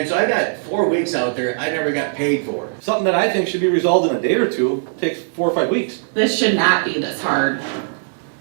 And so I got 4 weeks out there I never got paid for. Something that I think should be resolved in a day or two takes 4 or 5 weeks. This should not be this hard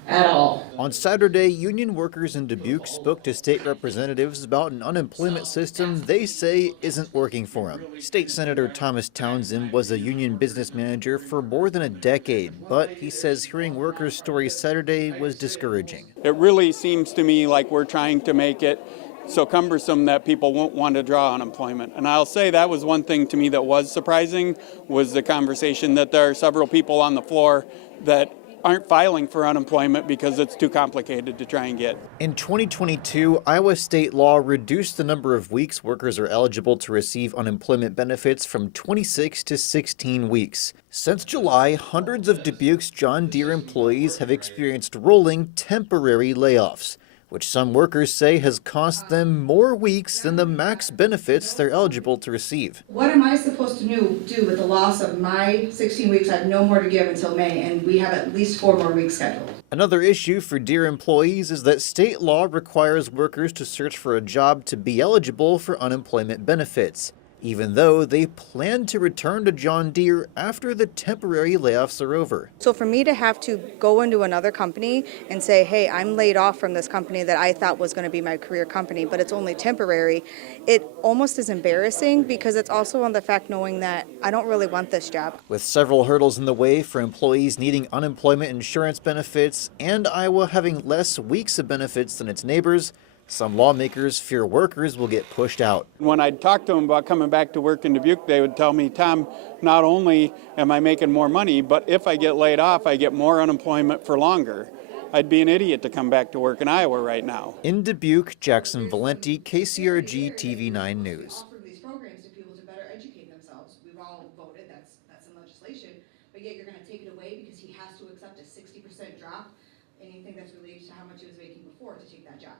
at all. On Saturday, union workers in Dubuque spoke to state representatives about an unemployment system they say isn't working for them. State Senator Thomas Townsend was a union business manager for more than a decade, but he says hearing workers' stories Saturday was discouraging. It really seems to me like we're trying to make it so cumbersome that people won't want to draw unemployment. And I'll say that was one thing to me that was surprising, was the conversation that there are several people on the floor that aren't filing for unemployment because it's too complicated to try and get. In 2022, Iowa state law reduced the number of weeks workers are eligible to receive unemployment benefits from 26 to 16 weeks. Since July, hundreds of Dubuque's John Deere employees have experienced rolling temporary layoffs, which some workers say has cost them more weeks than the max benefits they're eligible to receive. What am I supposed to do with the loss of my 16 weeks? I have no more to give until May, and we have at least 4 more weeks scheduled. Another issue for Deere employees is that state law requires workers to search for a job to be eligible for unemployment benefits, even though they plan to return to John Deere after the temporary layoffs are over. So for me to have to go into another company and say, hey, I'm laid off from this company that I thought was going to be my career company, but it's only temporary, it almost is embarrassing because it's also on the fact knowing that I don't really want this job. With several hurdles in the way for employees needing unemployment insurance benefits and Iowa having less weeks of benefits than its neighbors, some lawmakers fear workers will get pushed out. When I'd talk to them about coming back to work in Dubuque, they would tell me, Tom, not only am I making more money, but if I get laid off, I get more unemployment for longer. I'd be an idiot to come back to work in Iowa right now. In Dubuque, Jackson Valenti, KCRG TV9 News. Offer these programs to people to better educate themselves. We've all voted, that's in legislation, but yet you're going to take it away because he has to accept a 60% drop, anything that's related to how much he was making before to take that job.